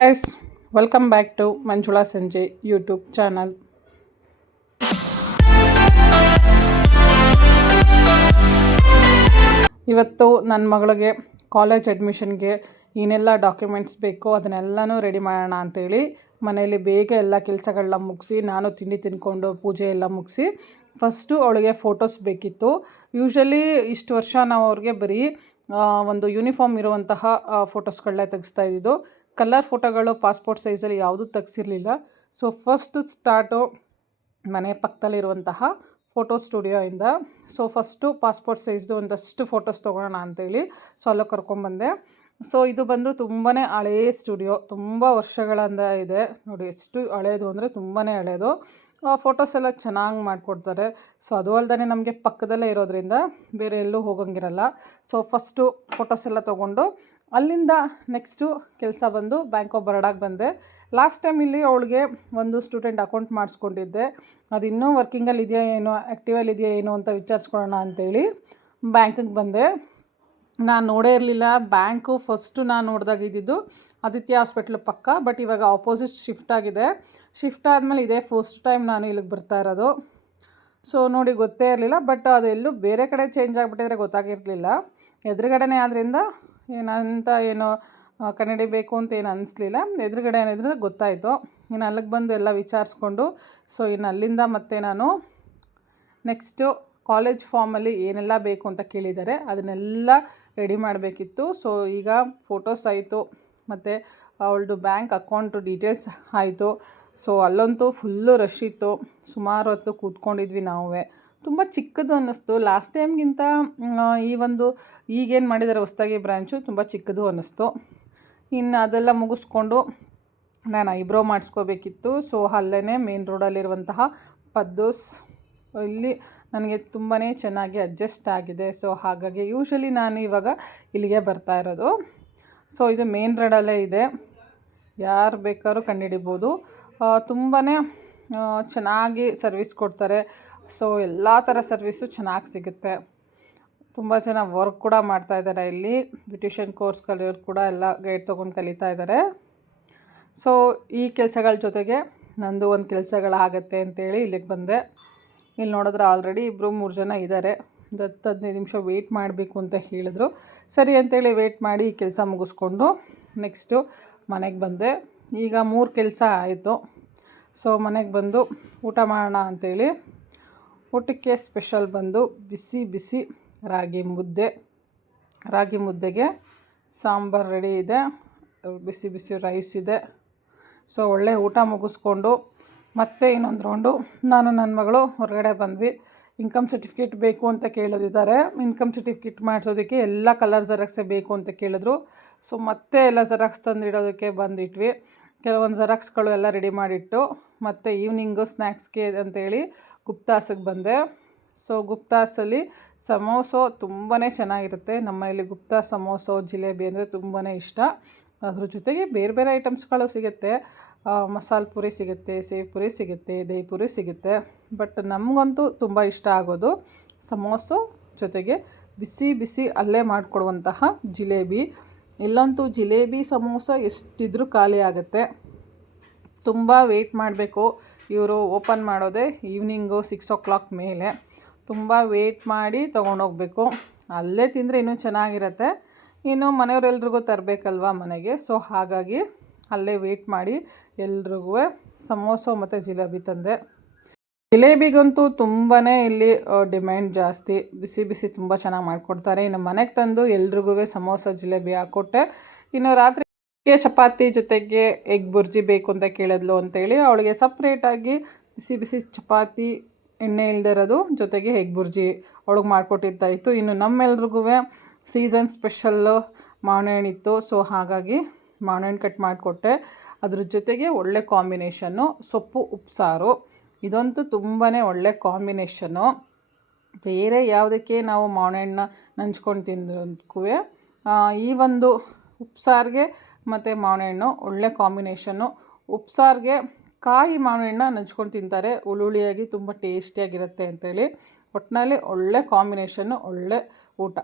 Yes welcome back to Manjula ಸಂಜೆ YouTube channel ಇವತ್ತು ನನ್ನ ಮಗಳಿಗೆ ಕಾಲೇಜ್ ಅಡ್ಮಿಷನ್ಗೆ ಏನೆಲ್ಲ ಡಾಕ್ಯುಮೆಂಟ್ಸ್ ಬೇಕೋ ಅದನ್ನೆಲ್ಲನೂ ರೆಡಿ ಮಾಡೋಣ ಅಂತೇಳಿ ಮನೆಯಲ್ಲಿ ಬೇಗ ಎಲ್ಲ ಕೆಲಸಗಳನ್ನ ಮುಗಿಸಿ, ನಾನು ತಿಂಡಿ ತಿನ್ಕೊಂಡು ಪೂಜೆ ಎಲ್ಲ ಮುಗಿಸಿ ಫಸ್ಟು ಅವಳಿಗೆ ಫೋಟೋಸ್ ಬೇಕಿತ್ತು. ಯೂಶ್ವಲಿ ಇಷ್ಟು ವರ್ಷ ನಾವು ಅವ್ರಿಗೆ ಬರೀ ಒಂದು ಯೂನಿಫಾರ್ಮ್ ಇರುವಂತಹ ಫೋಟೋಸ್ಗಳನ್ನೇ ತೆಗೆಸ್ತಾ ಇದ್ದಿದ್ದು. ಕಲರ್ ಫೋಟೋಗಳು ಪಾಸ್ಪೋರ್ಟ್ ಸೈಜಲ್ಲಿ ಯಾವುದೂ ತೆಗ್ಸಿರಲಿಲ್ಲ. ಸೊ ಫಸ್ಟ್ ಸ್ಟಾರ್ಟು ಮನೆ ಪಕ್ಕದಲ್ಲಿರುವಂತಹ ಫೋಟೋ ಸ್ಟುಡಿಯೋಯಿಂದ ಸೊ ಫಸ್ಟು ಪಾಸ್ಪೋರ್ಟ್ ಸೈಜ್ದು ಒಂದಷ್ಟು ಫೋಟೋಸ್ ತೊಗೊಳೋಣ ಅಂತೇಳಿ ಸೊ ಅಲ್ಲೋ ಕರ್ಕೊಂಬಂದೆ ಸೊ ಇದು ಬಂದು ತುಂಬಾ ಹಳೆಯ ಸ್ಟುಡಿಯೋ ತುಂಬ ವರ್ಷಗಳಿಂದ ಇದೆ. ನೋಡಿ, ಎಷ್ಟು ಹಳೇದು ಅಂದರೆ ತುಂಬಾ ಹಳೇದು. ಫೋಟೋಸ್ ಎಲ್ಲ ಚೆನ್ನಾಗಿ ಮಾಡಿಕೊಡ್ತಾರೆ. ಸೊ ಅದು ಅಲ್ಲದೆ ನಮಗೆ ಪಕ್ಕದಲ್ಲೇ ಇರೋದ್ರಿಂದ ಬೇರೆ ಎಲ್ಲೂ ಹೋಗಂಗಿರಲ್ಲ. ಸೊ ಫಸ್ಟು ಫೋಟೋಸ್ ಎಲ್ಲ ತೊಗೊಂಡು ಅಲ್ಲಿಂದ ನೆಕ್ಸ್ಟು ಕೆಲಸ ಬಂದು ಬ್ಯಾಂಕ್ ಆಫ್ ಬರೋಡಾಗೆ ಬಂದೆ. ಲಾಸ್ಟ್ ಟೈಮ್ ಇಲ್ಲಿ ಅವಳಿಗೆ ಒಂದು ಸ್ಟೂಡೆಂಟ್ ಅಕೌಂಟ್ ಮಾಡಿಸ್ಕೊಂಡಿದ್ದೆ. ಅದು ಇನ್ನೂ ವರ್ಕಿಂಗಲ್ಲಿ ಇದೆಯಾ ಏನೋ ಆ್ಯಕ್ಟಿವಲ್ಲಿ ಇದೆಯಾ ಏನೋ ಅಂತ ವಿಚಾರಿಸ್ಕೊಳ್ಳೋಣ ಅಂತೇಳಿ ಬ್ಯಾಂಕಿಗೆ ಬಂದೆ. ನಾನು ನೋಡೇ ಇರಲಿಲ್ಲ. ಬ್ಯಾಂಕು ಫಸ್ಟು ನಾನು ನೋಡಿದಾಗ ಇದ್ದಿದ್ದು ಆದಿತ್ಯ ಹಾಸ್ಪಿಟ್ಲ್ ಪಕ್ಕ ಬಟ್ ಇವಾಗ ಆಪೋಸಿಟ್ ಶಿಫ್ಟ್ ಆಗಿದೆ. ಶಿಫ್ಟ್ ಆದಮೇಲೆ ಇದೇ ಫಸ್ಟ್ ಟೈಮ್ ನಾನು ಇಲ್ಲಿಗೆ ಬರ್ತಾ ಇರೋದು. ಸೊ ನೋಡಿ ಗೊತ್ತೇ ಇರಲಿಲ್ಲ ಬಟ್ ಅದೆಲ್ಲೂ ಬೇರೆ ಕಡೆ ಚೇಂಜ್ ಆಗಿಬಿಟ್ಟಿದ್ರೆ ಗೊತ್ತಾಗಿರಲಿಲ್ಲ. ಎದುರುಗಡೆನೇ ಆದ್ದರಿಂದ ಏನಂತ ಏನು ಕನ್ನಡಿ ಬೇಕು ಅಂತ ಏನು ಅನಿಸ್ಲಿಲ್ಲ. ಎದುರುಗಡೆ ಏನಿದ್ರೆ ಗೊತ್ತಾಯಿತು. ಇನ್ನು ಅಲ್ಲಿಗೆ ಬಂದು ಎಲ್ಲ ವಿಚಾರಿಸ್ಕೊಂಡು, ಸೊ ಇನ್ನು ಅಲ್ಲಿಂದ ಮತ್ತೆ ನಾನು ನೆಕ್ಸ್ಟು ಕಾಲೇಜ್ ಫಾರ್ಮಲ್ಲಿ ಏನೆಲ್ಲ ಬೇಕು ಅಂತ ಕೇಳಿದ್ದಾರೆ, ಅದನ್ನೆಲ್ಲ ರೆಡಿ ಮಾಡಬೇಕಿತ್ತು. ಸೊ ಈಗ ಫೋಟೋಸ್ ಆಯಿತು, ಮತ್ತು ಅವಳದು ಬ್ಯಾಂಕ್ ಅಕೌಂಟು ಡೀಟೇಲ್ಸ್ ಆಯಿತು. ಸೊ ಅಲ್ಲಂತೂ ಫುಲ್ಲು ರಶ್ ಇತ್ತು. ಸುಮಾರು ಹೊತ್ತು ಕೂತ್ಕೊಂಡಿದ್ವಿ ನಾವೇ. ತುಂಬ ಚಿಕ್ಕದು ಅನ್ನಿಸ್ತು. ಲಾಸ್ಟ್ ಟೈಮ್ಗಿಂತ ಈ ಒಂದು ಈಗೇನು ಮಾಡಿದ್ದಾರೆ ಹೊಸದಾಗಿ ಬ್ರ್ಯಾಂಚು ತುಂಬ ಚಿಕ್ಕದು ಅನ್ನಿಸ್ತು. ಇನ್ನು ಅದೆಲ್ಲ ಮುಗಿಸ್ಕೊಂಡು ನಾನು ಐಬ್ರೋ ಮಾಡಿಸ್ಕೋಬೇಕಿತ್ತು. ಸೊ ಅಲ್ಲೇ ಮೇನ್ ರೋಡಲ್ಲಿರುವಂತಹ ಪದ್ದೂಸ್, ಇಲ್ಲಿ ನನಗೆ ತುಂಬಾ ಚೆನ್ನಾಗಿ ಅಡ್ಜಸ್ಟ್ ಆಗಿದೆ. ಸೊ ಹಾಗಾಗಿ ಯೂಶ್ವಲಿ ನಾನು ಇವಾಗ ಇಲ್ಲಿಗೆ ಬರ್ತಾ ಇರೋದು. ಸೊ ಇದು ಮೇನ್ ರೋಡಲ್ಲೇ ಇದೆ. ಯಾರು ಬೇಕಾದ್ರೂ ಕಂಡುಹಿಡಿಬೋದು ತುಂಬಾ ಚೆನ್ನಾಗಿ ಸರ್ವಿಸ್ ಕೊಡ್ತಾರೆ. ಸೊ ಎಲ್ಲ ಥರ ಸರ್ವಿಸು ಚೆನ್ನಾಗಿ ಸಿಗುತ್ತೆ. ತುಂಬ ಜನ ವರ್ಕ್ ಕೂಡ ಮಾಡ್ತಾ ಇದ್ದಾರೆ ಇಲ್ಲಿ. ಬ್ಯೂಟಿಷಿಯನ್ ಕೋರ್ಸ್ ಕಲಿಯೋರು ಕೂಡ ಎಲ್ಲ ಗೈಡ್ ತೊಗೊಂಡು ಕಲಿತಾ ಇದ್ದಾರೆ. ಸೊ ಈ ಕೆಲಸಗಳ ಜೊತೆಗೆ ನಂದು ಒಂದು ಕೆಲಸಗಳಾಗತ್ತೆ ಅಂತೇಳಿ ಇಲ್ಲಿಗೆ ಬಂದೆ. ಇಲ್ಲಿ ನೋಡಿದ್ರೆ ಆಲ್ರೆಡಿ ಇಬ್ಬರು ಮೂರು ಜನ ಇದ್ದಾರೆ ಒಂದು ಹತ್ತು ಹದಿನೈದು ನಿಮಿಷ ವೆಯ್ಟ್ ಮಾಡಬೇಕು ಅಂತ ಹೇಳಿದ್ರು. ಸರಿ ಅಂತೇಳಿ ವೆಯ್ಟ್ ಮಾಡಿ ಈ ಕೆಲಸ ಮುಗಿಸ್ಕೊಂಡು ನೆಕ್ಸ್ಟು ಮನೆಗೆ ಬಂದೆ. ಈಗ ಮೂರು ಕೆಲಸ ಆಯಿತು. ಸೊ ಮನೆಗೆ ಬಂದು ಊಟ ಮಾಡೋಣ ಅಂಥೇಳಿ ಊಟಕ್ಕೆ ಸ್ಪೆಷಲ್ ಬಂದು ಬಿಸಿ ಬಿಸಿ ರಾಗಿ ಮುದ್ದೆ. ರಾಗಿ ಮುದ್ದೆಗೆ ಸಾಂಬಾರು ರೆಡಿ ಇದೆ. ಬಿಸಿ ಬಿಸಿ ರೈಸ್ ಇದೆ. ಸೊ, ಒಳ್ಳೆ ಊಟ ಮುಗಿಸ್ಕೊಂಡು ಮತ್ತೆ ಇನ್ನೊಂದು ರೌಂಡು ನಾನು ನನ್ನ ಮಗಳು ಹೊರಗಡೆ ಬಂದ್ವಿ. ಇನ್ಕಮ್ ಸರ್ಟಿಫಿಕೇಟ್ ಬೇಕು ಅಂತ ಕೇಳೋದಿದ್ದಾರೆ. ಇನ್ಕಮ್ ಸರ್ಟಿಫಿಕೇಟ್ ಮಾಡಿಸೋದಕ್ಕೆ ಎಲ್ಲ ಕಲರ್ ಜೆರಾಕ್ಸೇ ಬೇಕು ಅಂತ ಕೇಳಿದ್ರು. ಸೊ, ಮತ್ತೆ ಎಲ್ಲ ಜೆರಾಕ್ಸ್ ತಂದಿಡೋದಕ್ಕೆ ಬಂದಿಟ್ವಿ. ಕೆಲವೊಂದು ಜೆರಾಕ್ಸ್ಗಳು ಎಲ್ಲ ರೆಡಿ ಮಾಡಿಟ್ಟು ಮತ್ತು ಈವ್ನಿಂಗು ಸ್ನ್ಯಾಕ್ಸ್ಗೆ ಅಂತೇಳಿ ಗುಪ್ತಾಸಿಗೆ ಬಂದೆ. ಸೊ ಗುಪ್ತಾಸಲ್ಲಿ ಸಮೋಸೋ ತುಂಬಾ ಚೆನ್ನಾಗಿರುತ್ತೆ. ನಮ್ಮನೇಲಿ ಗುಪ್ತಾ ಸಮೋಸೋ, ಜಿಲೇಬಿ ಅಂದರೆ ತುಂಬಾ ಇಷ್ಟ. ಅದ್ರ ಜೊತೆಗೆ ಬೇರೆ ಬೇರೆ ಐಟಮ್ಸ್ಗಳು ಸಿಗುತ್ತೆ. ಮಸಾಲ ಮಸಾಲೆ ಪುರಿ ಸಿಗುತ್ತೆ, ಸೇವ್ ಪುರಿ ಸಿಗುತ್ತೆ, ದಹಿ ಪುರಿ ಸಿಗುತ್ತೆ. ಬಟ್ ನಮಗಂತೂ ತುಂಬ ಇಷ್ಟ ಆಗೋದು ಸಮೋಸೋ ಜೊತೆಗೆ ಬಿಸಿ ಬಿಸಿ ಅಲ್ಲೇ ಮಾಡಿಕೊಡುವಂತಹ ಜಿಲೇಬಿ. ಇಲ್ಲಂತೂ ಜಿಲೇಬಿ, ಸಮೋಸ ಎಷ್ಟಿದ್ರೂ ಖಾಲಿ ಆಗುತ್ತೆ. ತುಂಬ ವೆಯ್ಟ್ ಮಾಡಬೇಕು. ಇವರು ಓಪನ್ ಮಾಡೋದೇ ಈವ್ನಿಂಗು ಸಿಕ್ಸ್ ಓ ಕ್ಲಾಕ್ ಮೇಲೆ. ತುಂಬ ವೇಟ್ ಮಾಡಿ ತೊಗೊಂಡೋಗ್ಬೇಕು ಅಲ್ಲೇ ತಿಂದರೆ ಇನ್ನೂ ಚೆನ್ನಾಗಿರುತ್ತೆ. ಇನ್ನು ಮನೆಯವರೆಲ್ರಿಗೂ ತರಬೇಕಲ್ವಾ ಮನೆಗೆ? ಸೊ ಹಾಗಾಗಿ ಅಲ್ಲೇ ವೇಟ್ ಮಾಡಿ ಎಲ್ರಿಗೂ ಸಮೋಸ ಮತ್ತು ಜಿಲೇಬಿ ತಂದೆ. ಜಿಲೇಬಿಗಂತೂ ತುಂಬಾ ಇಲ್ಲಿ ಡಿಮ್ಯಾಂಡ್ ಜಾಸ್ತಿ. ಬಿಸಿ ಬಿಸಿ ತುಂಬ ಚೆನ್ನಾಗಿ ಮಾಡಿಕೊಡ್ತಾರೆ. ಇನ್ನು ಮನೆಗೆ ತಂದು ಎಲ್ರಿಗೂ ಸಮೋಸ, ಜಿಲೇಬಿ ಹಾಕ್ಕೊಟ್ಟೆ. ಇನ್ನು ರಾತ್ರಿ ಚಪಾತಿ ಜೊತೆಗೆ ಎಗ್ ಬುರ್ಜಿ ಬೇಕು ಅಂತ ಕೇಳಿದ್ಲು ಅಂತೇಳಿ ಅವಳಿಗೆ ಸಪ್ರೇಟಾಗಿ ಬಿಸಿ ಬಿಸಿ ಚಪಾತಿ ಎಣ್ಣೆ ಇರೋದು ಜೊತೆಗೆ ಎಗ್ ಬುರ್ಜಿ ಅವಳಿಗೆ ಮಾಡಿಕೊಟ್ಟಿದ್ದಾಯಿತು. ಇನ್ನು ನಮ್ಮೆಲ್ರಿಗೂ ಸೀಸನ್ ಸ್ಪೆಷಲ್ಲು ಮಾವಿನ ಹಣ್ಣಿತ್ತು ಸೊ ಹಾಗಾಗಿ ಮಾವಿನ ಹಣ್ಣು ಕಟ್ ಮಾಡಿಕೊಟ್ಟೆ. ಅದ್ರ ಜೊತೆಗೆ ಒಳ್ಳೆ ಕಾಂಬಿನೇಷನ್ನು ಸೊಪ್ಪು ಉಪ್ಸಾರು ಇದಂತೂ ತುಂಬಾ ಒಳ್ಳೆ ಕಾಂಬಿನೇಷನ್ನು ಬೇರೆ ಯಾವುದಕ್ಕೆ ನಾವು ಮಾವಿನ ನಂಚ್ಕೊಂಡು ತಿಂದಕ್ಕೂ ಈ ಒಂದು ಉಪ್ಸಾರಿಗೆ ಮತ್ತು ಮಾವಿನ ಹಣ್ಣು ಒಳ್ಳೆ ಕಾಂಬಿನೇಷನ್ನು. ಉಪ್ಸಾರಿಗೆ ಕಾಯಿ ಮಾವಿನ ಹಣ್ಣನ್ನ ನಂಚ್ಕೊಂಡು ತಿಂತಾರೆ. ಹುಳುಳಿಯಾಗಿ ತುಂಬ ಟೇಸ್ಟಿಯಾಗಿರುತ್ತೆ ಅಂತೇಳಿ. ಒಟ್ಟಿನಲ್ಲಿ ಒಳ್ಳೆ ಕಾಂಬಿನೇಷನ್ನು, ಒಳ್ಳೆ ಊಟ.